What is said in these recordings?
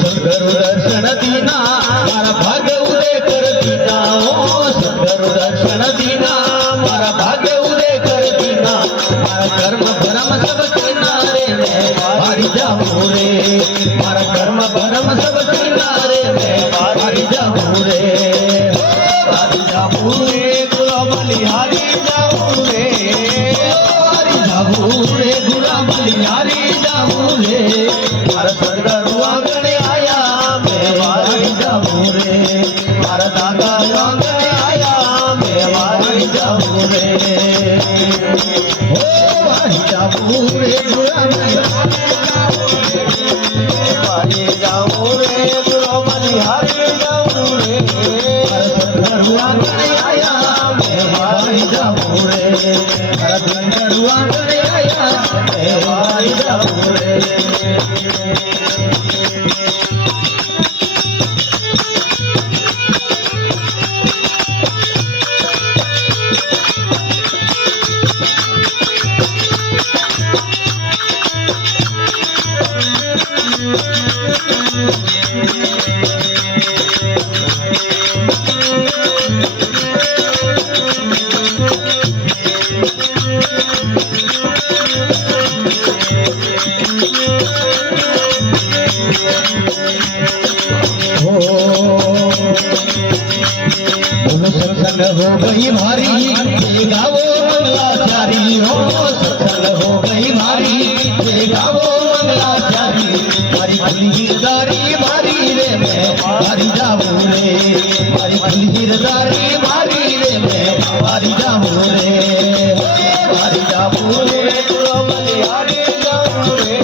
સદગુરુ દર્શન દીના મારા ભાગ્ય ઉદય કર દીના ઓ સદગુરુ દર્શન દીના મારા ભાગ્ય ઉદય કર દીના મારા કર્મ ભરમ સબ કિનારે મેં મારી જાઉં રે મારા કર્મ ભરમ સબ કિનારે મેં મારી જાઉં રે મારી જાઉં રે ગુલામ બલિહારી જાઉં રે મારી જાઉં રે ગુલામ બલિહારી જાઉં રે મારા સદગુરુ આંગણે આયા મેં મારી જાઉં રે મારા દાદા આંગણે આયા મેં મારી જાઉં રે ઓ મારી જાઉં રે ગુલામ મારી જાઉં રે ગુલામ બલિહારી જાઉં રે મારા સદગુરુ આંગણે આયા મેં મારી જાઉં રે મારા સદગુરુ આંગણે આયા મેં મારી જાઉં રે सत्संग हो गई भारी ये गावो मंगलाचारी हो सत्संग हो गई भारी ये गावो मंगलाचारी मारी गिरदारी मारी रे मैं मारी जाऊं रे मारी गिरदारी मारी रे मैं मारी जाऊं रे मारी जाऊं रे गुलाम बलिहारी जाऊं रे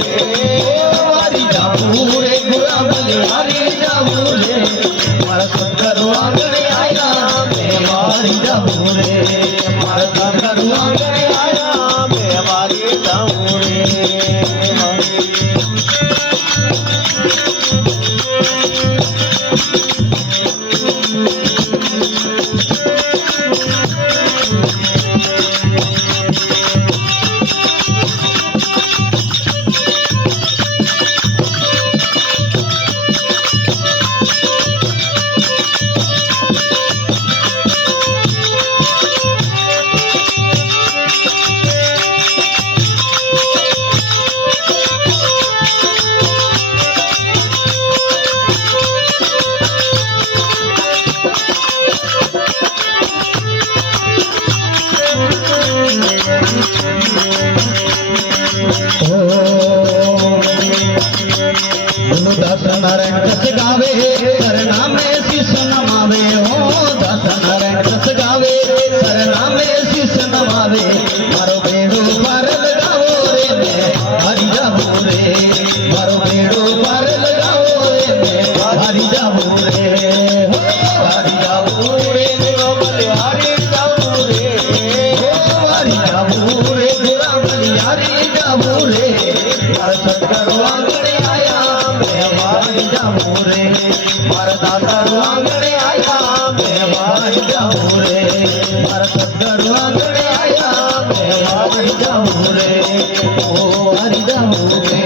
मारी जाऊं रे गुलाम बलिहारी जाऊं रे मारा सदगुरु आंगणे आया मारी जाऊं रे मारा सदगुरु आंगणे आया मैं मारी जाऊं रे दास नारायण कस गावे सरना में शीश नमावे हो दास नारायण कस गावे सरना में शीश नमावे मारो बेड़ो पार लगाओ रे मैं हारी जाऊं रे मारो बेड़ो पार लगाओ रे मैं हारी जाऊं रे हारी जाऊं रे गुलाम बलिहारी जाऊं रे हारी जाऊं रे गुलाम बलिहारी जाऊं रे मारा सदगुरु आंगणे आया मैं मारी जाऊं रे मारा दादा आंगणे आया मैं मारी जाऊं रे मारा सदगुरु आंगणे आया मैं मारी जाऊं रे ओ मारी जाऊं रे